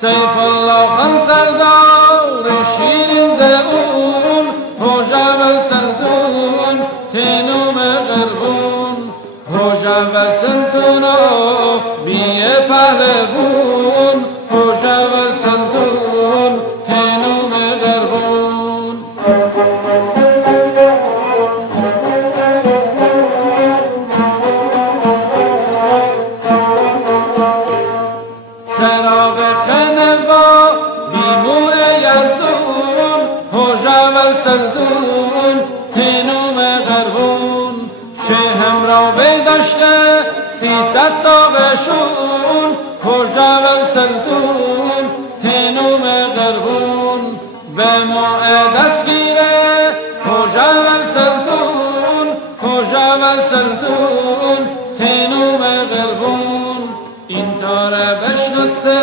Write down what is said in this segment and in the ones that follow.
سیف الله خان سردار شیرین زبون هوشا و سلطون تینوم قربون هوشا و سلطون بی پهلوون هوشا و سلطون تینوم قربون سراغ خنوا بیمو یزدون هوشا و سلطون تینوم قربون شهم را بداشته 300 تا قشون هوشا و سلطون تینوم قربون به موعد دستگیره هوشا و سلطون هوشا و سلطون تینوم قربون این تاره بشنسته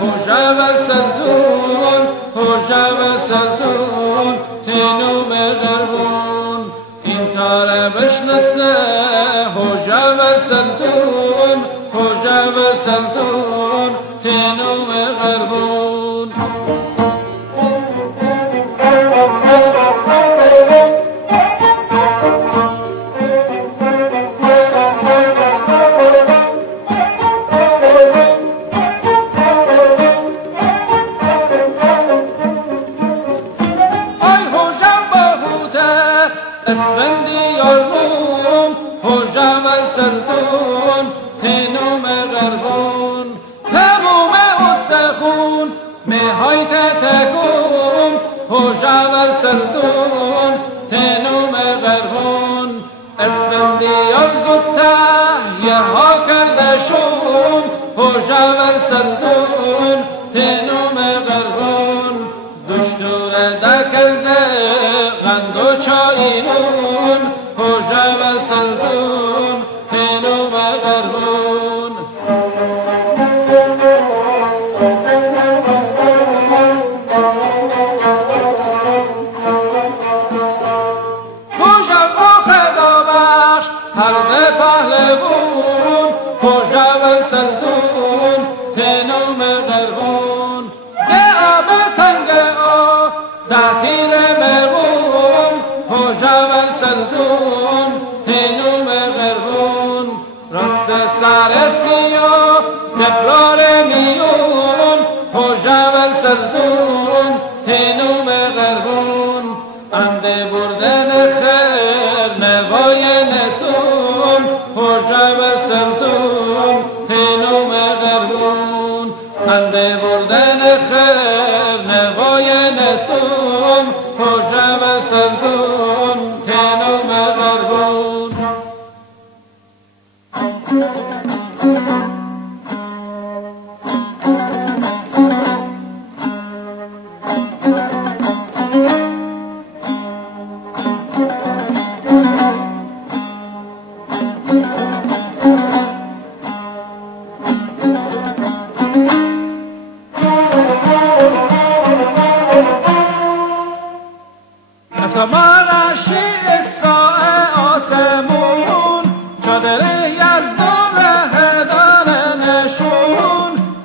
هوشا و سلطون هوشا و سلطون تینوم قربون این تاره بشنسته هوشا و سلطون هوشا و سلطون تینوم قربون اسفندی یارمون هوشا و سلطون تینوم قربون تموم استخون میهای تکون هوشا و سلطون تینوم قربون اسفندی یار زودته یه ها کردشون هوشا و سلطون تینوم قربون دشتور دکلده غند و چایمون هوشا و سلطون تینوم قربون هوشا و خدا بخش حلق پهلوون هوشا و سلطون تینوم قربون یه آب تنگ آ ده تیر مغون هوشا و سلطون تینوم قربون راست سر سیاه نقرار میون هوشا و سلطون تینوم قربون انده بردن خیر نوای نسون هوشا و سلطون تینوم قربون انده بردن خیر نوای نسون هوشا و سلطون تینوم قربون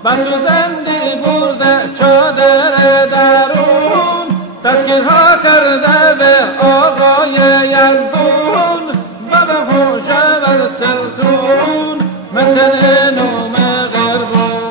بسوزندی برده چادر درون تسکیرها کرده به آقای یزدون و به هوشور سلطون مثل نوم غربون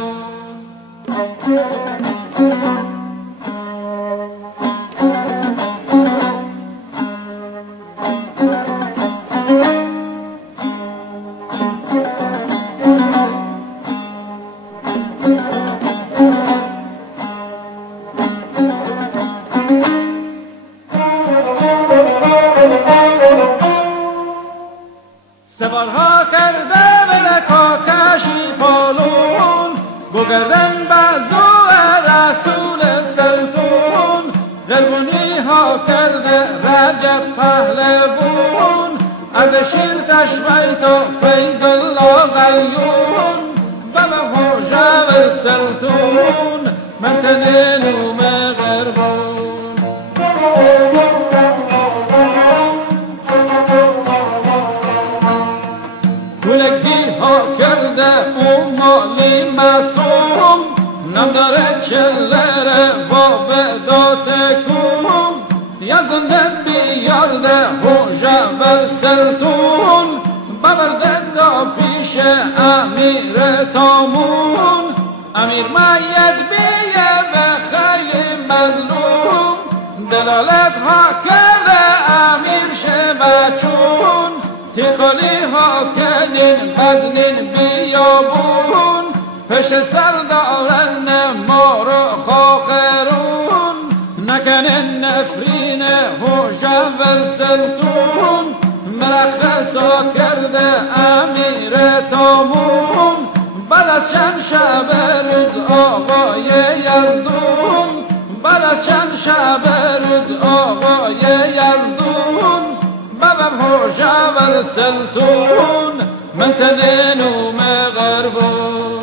سوارها کرده به کاکشی پالون گردن بازو رسول سلطون غربونی ها کرده رجب پهلوون اردشیر تشبیت و فیض الله قلیون و به هوشور سلطون منطقه نوم غربون گلگی ها کرده اون مالی معصوم نم داره چلره با بدات کوم یزنده بیارده هوشور سلطون ببرده تا پیش امیر تامون امیر مید بیه به خیلی مظلوم دلالت ها کرده امیر شبچون تیخالی ها کنین غزنین بیابون پش سر دارن ما رو خاخرون نکنین نفرین هوشور سلطون مرخصا کرده امیر تامون بعد از چند شب روز آقای یزدون بعد از چند شب روز آقای یزدون بابم هوشور سلطون منطقه نوم غربون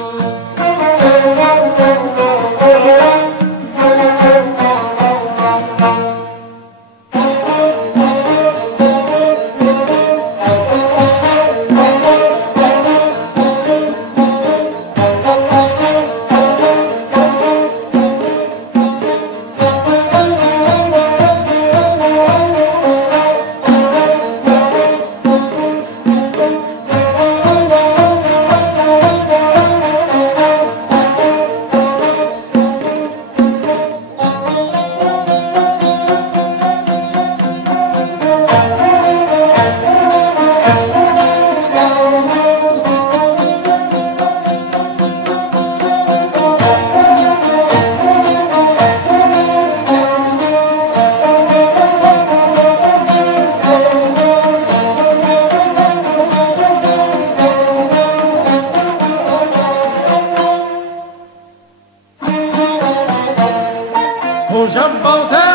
هوشم با